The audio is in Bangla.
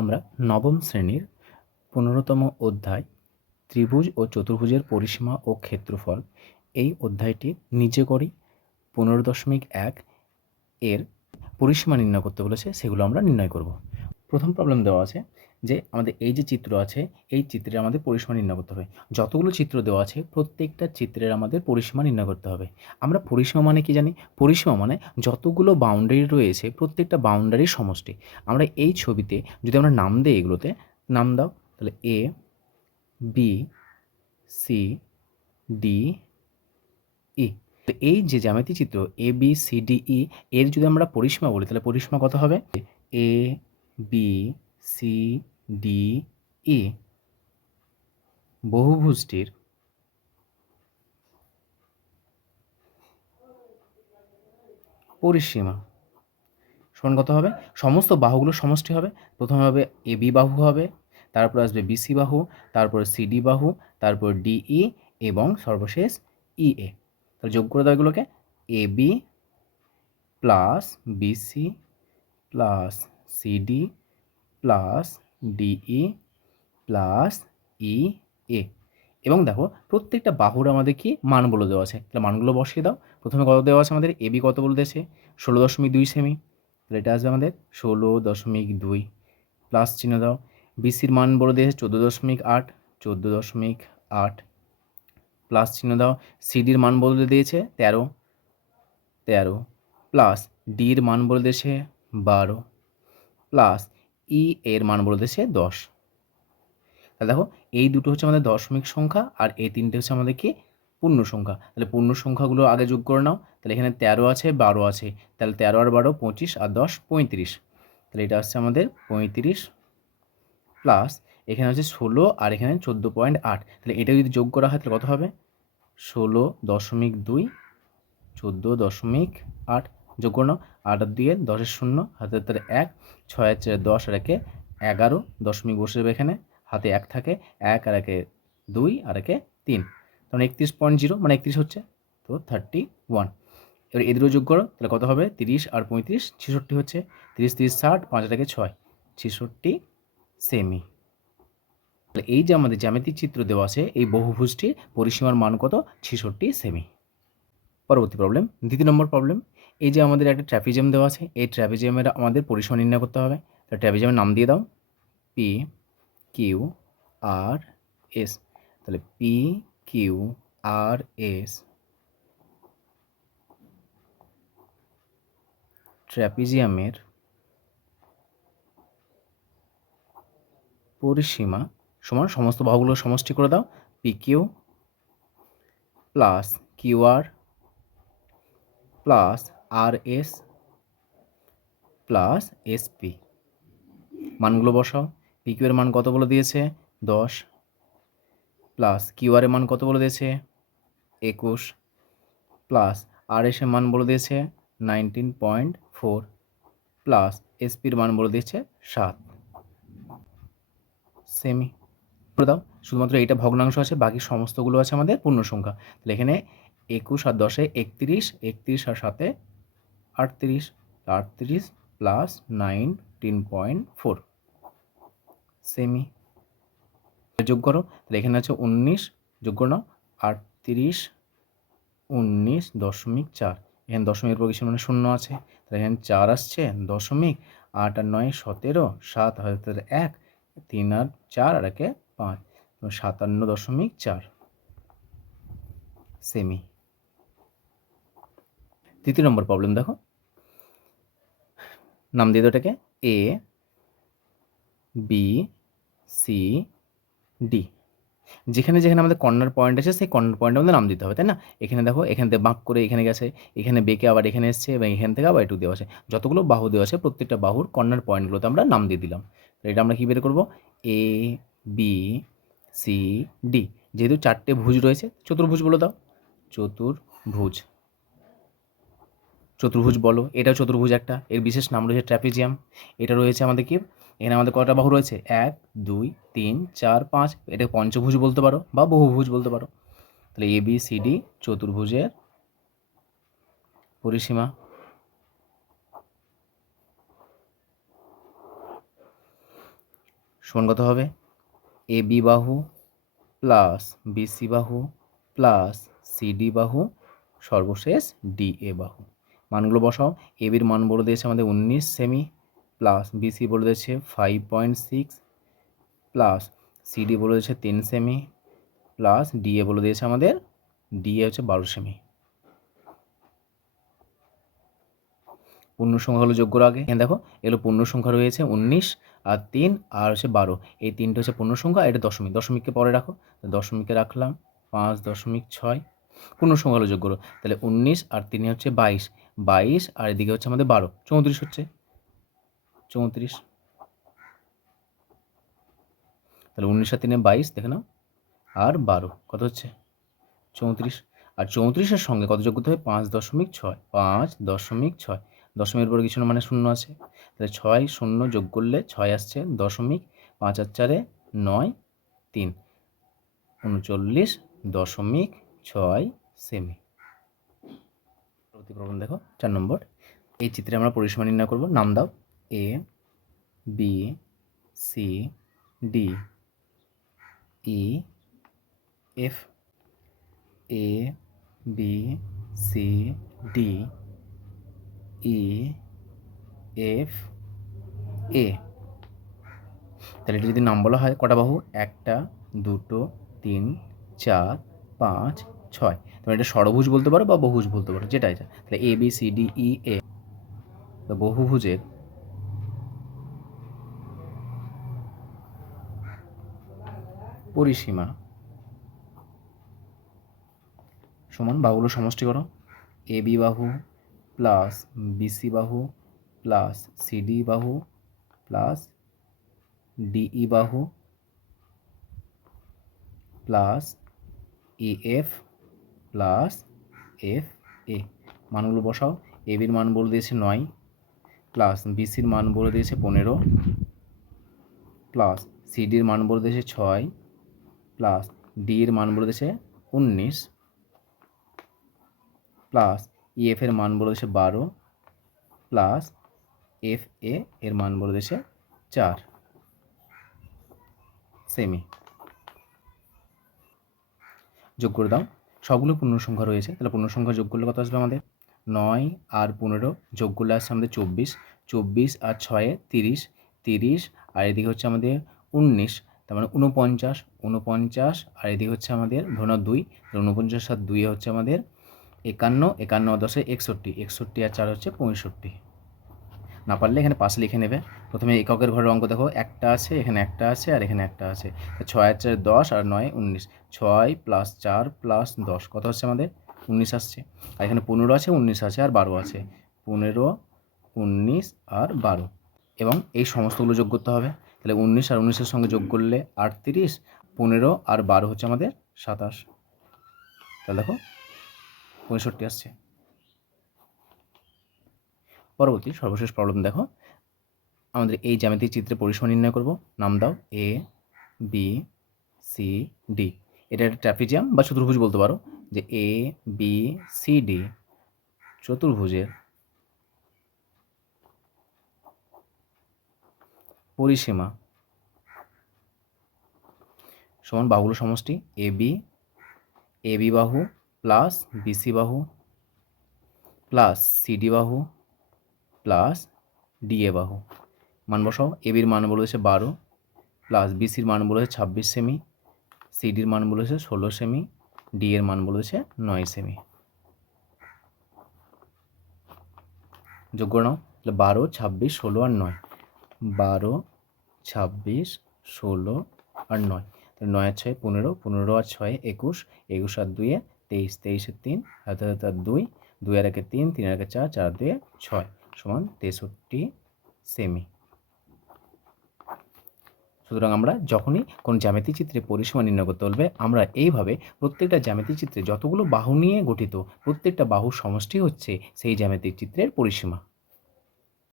আমরা নবম শ্রেণির পনেরোতম অধ্যায়, ত্রিভুজ ও চতুর্ভুজের পরিসীমা ও ক্ষেত্রফল এই অধ্যায়টি নিজে করি। পনেরো দশমিক এক এর পরিসীমা নির্ণয় করতে বলেছে, সেগুলো আমরা নির্ণয় করব। প্রথম প্রবলেম দেওয়া আছে যে আমাদের এই যে চিত্র আছে, এই চিত্রের আমাদের পরিসীমা নির্ণয় করতে হবে। যতগুলো চিত্র দেওয়া আছে, প্রত্যেকটা চিত্রের আমাদের পরিসীমা নির্ণয় করতে হবে। আমরা পরিসীমা মানে কি জানি? পরিসীমা মানে যতগুলো বাউন্ডারি রয়েছে, প্রত্যেকটা বাউন্ডারির সমষ্টি। আমরা এই ছবিতে যদি আমরা নাম দিই এগুলোতে, নাম দাও, তাহলে A B C D E তো এই যে জ্যামিতি চিত্র A B C D E এর যদি আমরা পরিসীমা বলি, তাহলে পরিসীমা কত হবে? A B C D E বহুভুজটির পরিসীমা। সমান কত হবে? সমস্ত বাহুগুলোর সমষ্টি হবে। প্রথমে হবে এ বি বাহু হবে, তারপর আসবে বিসি বাহু, তারপর সিডি বাহু, তারপর ডিই এবং সর্বশেষ ইএ তাহলে যোগ করে দাও এগুলোকে। A B plus BC plus CD plus DE plus E A এবং দেখো, প্রত্যেকটা বাহুর আমাদের কি? মানগুলো দেওয়া আছে। তাহলে মানগুলো বসিয়ে দাও। প্রথমে কত দেওয়া আছে আমাদের? এবি কত বলে দিয়েছে? ষোলো দশমিক দুই সেমি। তাহলে এটা আসবে আমাদের ষোলো দশমিক দুই। প্লাস চিহ্ন দাও। বিসির মান বলে দিয়েছে চোদ্দ দশমিক আট, চোদ্দ দশমিক আট। প্লাস চিহ্ন দাও। সিডির মান বলে দিয়েছে তেরো। তেরো। প্লাস ডির মান বলে দিয়েছে বারো। প্লাস ই এর মান বলে দিয়েছে দশ। তাহলে দেখো, এই দুটো হচ্ছে আমাদের দশমিক সংখ্যা আর এই তিনটে হচ্ছে আমাদের কি? পূর্ণ সংখ্যা। তাহলে পূর্ণ সংখ্যাগুলো আগে যোগ করে নাও। তাহলে এখানে তেরো আছে, বারো আছে। তাহলে তেরো আর বারো পঁচিশ আর দশ পঁয়ত্রিশ। তাহলে এটা হচ্ছে আমাদের পঁয়ত্রিশ প্লাস এখানে হচ্ছে ষোলো আর এখানে চোদ্দ পয়েন্ট আট। তাহলে এটা যদি যোগ করা হয়, তাহলে কত হবে? ষোলো দশমিক দুই, চোদ্দ দশমিক আট। যোগ করে আট দিয়ে দশের শূন্য, হাতে তাহলে এক, ছয় চারে দশ আর একে এগারো দশমিক বসে এখানে, হাতে এক থাকে, এক আর একে দুই আর একে তিন। তখন একত্রিশ পয়েন্ট জিরো মানে একত্রিশ হচ্ছে তো থার্টি ওয়ান এবার এদেরও যোগ করো, তাহলে কত হবে? তিরিশ আর পঁয়ত্রিশ, ছেষট্টি হচ্ছে তিরিশ তিরিশ, ষাট, পাঁচ থেকে ছয়, ছেষট্টি সেমি তাহলে এই যে আমাদের জ্যামিতিক চিত্র দেওয়া আছে, এই বহুভুজটির পরিসীমার মান কত? ছেষট্টি সেমি পরবর্তী প্রবলেম দ্বিতীয় নম্বর প্রবলেম এই যে আমাদের একটা ট্র্যাপিজিয়াম দেওয়া আছে, এই ট্র্যাপিজিয়ামের আমাদের পরিসীমা নির্ণয় করতে হবে। তাহলে ট্র্যাপিজিয়ামের নাম দিয়ে দাও। পি কিউ আর এস তাহলে পি কিউ আর এস ট্র্যাপিজিয়ামের পরিসীমা সমান সমস্ত বাহুগুলোর সমষ্টি করে দাও। P Q plus Q R plus R S plus SP মানগুলো বসাও। পি কিউ এর মান কত বলে দিয়েছে? দশ। প্লাস কিউ আর এর মান কত বলে দিয়েছে? একুশ। প্লাস আর এস এর মান বলে দিয়েছে নাইনটিন পয়েন্ট ফোর। প্লাস এসপির মান বলে দিয়েছে সাত। সেমি করে দাও, শুধুমাত্র এটা ভগ্নাংশ আছে, বাকি সমস্তগুলো আছে আমাদের পূর্ণ সংখ্যা তাহলে এখানে একুশ আর দশে একত্রিশ একত্রিশ আর সাতে আটত্রিশ আটত্রিশ প্লাস নাইনটিন পয়েন্ট ফোর সেমি যোগ করো, তাহলে এখানে আছে উনিশ, যোগ করো নাও, আটত্রিশ, উনিশ দশমিক চার। এখানে দশমিকের পর মানে শূন্য আছে। তাহলে এখানে চার আসছে, দশমিক, আট আর নয় সতেরো, সাত হাজার এক, তিন আর চার আর একে পাঁচ। সাতান্ন দশমিক চার। সেমি তৃতীয় নম্বর প্রবলেম দেখো। নাম দিয়ে ওটাকে এ বি সি ডি যেখানে যেখানে আমাদের কর্নার পয়েন্ট আছে, সেই কর্নার পয়েন্টে আমাদের নাম দিতে হবে, তাই না? এখানে দেখো, এখান থেকে বাঁক করে এখানে গেছে, এখানে বেঁকে আবার এখানে এসছে, এবং এখান থেকে আবার একটু দেওয়া আছে। যতগুলো বাহু দেওয়া আছে, প্রত্যেকটা বাহুর কর্নার পয়েন্টগুলোতে আমরা নাম দিয়ে দিলাম। এটা আমরা কী বের করব? এ বি সি ডি যেহেতু চারটে ভুজ রয়েছে, চতুর্ভুজ বলে দাও। চতুর্ভুজ। চতুর্ভুজ বলো, এটাও চতুর্ভুজ একটা। এর বিশেষ নাম রয়েছে ট্র্যাপিজিয়াম। এটা রয়েছে আমাদের কি? এখানে আমাদের কটা বাহু রয়েছে? এক, দুই, তিন, চার, পাঁচ। এটা পঞ্চভুজ বলতে পারো বা বহুভুজ বলতে পারো। তাহলে এ বি সি ডি চতুর্ভুজের পরিসীমা। সমান কত হবে? এ বি বাহু প্লাস বিসি বাহু প্লাস সিডি বাহু সর্বশেষ ডি এ বাহু। মানগুলো বসাও। এ বির মান বলে দিয়েছে আমাদের উনিশ সেমি প্লাস বিসি বলে দিয়েছে five point six plus CD বলে দিয়েছে তিন সেমি প্লাস ডিএ বলে দিয়েছে আমাদের ডিএ হচ্ছে বারো সেমি পূর্ণ সংখ্যাগুলো যোগ করো আগে। এখানে দেখো এগুলো পূর্ণ সংখ্যা রয়েছে উনিশ আর তিন, আর হচ্ছে বারো। এই তিনটে হচ্ছে পূর্ণ সংখ্যা এটা দশমিক। দশমিককে পরে রাখো। দশমিকে রাখলাম, পাঁচ দশমিক ছয়। পূর্ণ সংখ্যাগুলো যোগ করো। তাহলে উনিশ আর তিনে হচ্ছে বাইশ। বাইশ, আর এদিকে হচ্ছে আমাদের বারো। চৌত্রিশ হচ্ছে। চৌত্রিশ। তাহলে উনিশ আর তিনে বাইশ, দেখে নাও। আর বারো, কত হচ্ছে? চৌত্রিশ। আর চৌত্রিশের সঙ্গে কত যোগ করতে হবে? পাঁচ দশমিক ছয়। পাঁচ দশমিক ছয়। দশমিকের পরে কিছু মানে শূন্য আছে। তাহলে ছয় শূন্য যোগ করলে ছয় আসছে দশমিক পাঁচ আর চারে নয়, তিন। উনচল্লিশ দশমিক ছয় সেমি। পরবর্তী প্রবলেম দেখো, চার নম্বর। এই চিত্রে আমরা পরিসীমা নির্ণয় করব। নাম দাও। A B C D E F A B C D E F A তাহলে এটা যদি নাম বলা হয়, কটা বাহু? একটা, দুটো, তিন, চার, পাঁচ ছয়। তোমরা এটা ষড়ভুজ বলতে পারো বা বহুভুজ বলতে পারো যেটা এটা তাহলে A B C D E A বহুভুজের পরিসীমা সমান বাহুগুলো সমষ্টি করো। এ বি বাহু প্লাস বিসি বাহু প্লাস সিডি বাহু প্লাস ডিই বাহু plus EF plus F A. মানগুলো বসাও। এ বির মান বলে দিয়েছে নয় প্লাস বিসির মান বলে দিয়েছে পনেরো প্লাস সিডির মান বলে দিয়েছে ছয় প্লাস ডি এর মান বলে দিয়েছে উনিশ প্লাস ইএফ এর মান বলে দিয়েছে বারো প্লাস এফ এ এর মান বলে দিয়েছে চার। সেমি। যোগ করে দাও। সবগুলো পূর্ণ সংখ্যা রয়েছে। তাহলে পূর্ণ সংখ্যা যোগ করলে কত আসবে আমাদের? নয় আর পনেরো যোগ করলে আসছে আমাদের চব্বিশ। চব্বিশ আর ছয়ে তিরিশ। তিরিশ আর এদিকে হচ্ছে আমাদের উনিশ। তার মানে উনপঞ্চাশ উনপঞ্চাশ আর এদিকে হচ্ছে আমাদের ধরুন দুই। উনপঞ্চাশ আর দুই হচ্ছে আমাদের একান্ন। একান্ন দশে একষট্টি। একষট্টি আর চার হচ্ছে পঁয়ষট্টি। না পারলে এখানে পাশে লিখে নেবে। প্রথমে এককের ঘরের অঙ্ক দেখো, একটা আছে, এখানে একটা আছে, আর এখানে একটা আছে। ছয় চার দশ আর নয় উনিশ। ছয় প্লাস চার প্লাস দশ, কত হচ্ছে আমাদের? উনিশ আসছে। আর এখানে পনেরো আছে, উনিশ আছে, আর বারো আছে। পনেরো, উনিশ আর বারো। এবং এই সমস্তগুলো যোগ করতে হবে। তাহলে উনিশ আর উনিশের সঙ্গে যোগ করলে আটত্রিশ, পনেরো আর বারো হচ্ছে আমাদের সাতাশ। তাহলে দেখো পঁয়ষট্টি আসছে। পরবর্তী সর্বশেষ প্রবলেম দেখো। আমাদের এই জ্যামিতিক চিত্রে পরিসীমা নির্ণয় করব। নাম দাও এ বি সি ডি এটা একটা ট্র্যাপিজিয়াম বা চতুর্ভুজ বলতে পারো যে এ বি সি ডি চতুর্ভুজের পরিসীমা সমান বাহুগুলো সমষ্টি এ বি এ বি বাহু প্লাস বিসি বাহু প্লাস সিডি বাহু প্লাস ডিএ বাহু। মান বসাও এবির মান বলেছে বারো প্লাস বিসির মান বলেছে ছাব্বিশ সেমি সিডির মান বলেছে ষোলো সেমি ডি এর মান বলেছে নয় সেমি যোগ্য নাও, তাহলে বারো, ছাব্বিশ, ষোলো আর নয়। বারো, ছাব্বিশ, ষোলো আর নয়। তাহলে নয় আর ছয় পনেরো পনেরো আর ছয় একুশ একুশ আর দুয়ে তেইশ তেইশের তিন হাতে হাতে দুই দুই আর একে তিন তিন আর একে চার চার দুয়ে ছয়। সমান তেষট্টি সেমি সুতরাং আমরা যখনই কোন জ্যামিতি চিত্রে পরিসীমা নির্ণয় করতে বলবে, আমরা এইভাবে প্রত্যেকটা জ্যামিতিক চিত্রে যতগুলো বাহু নিয়ে গঠিত, প্রত্যেকটা বাহু সমষ্টি হচ্ছে সেই জ্যামিতিক চিত্রের পরিসীমা।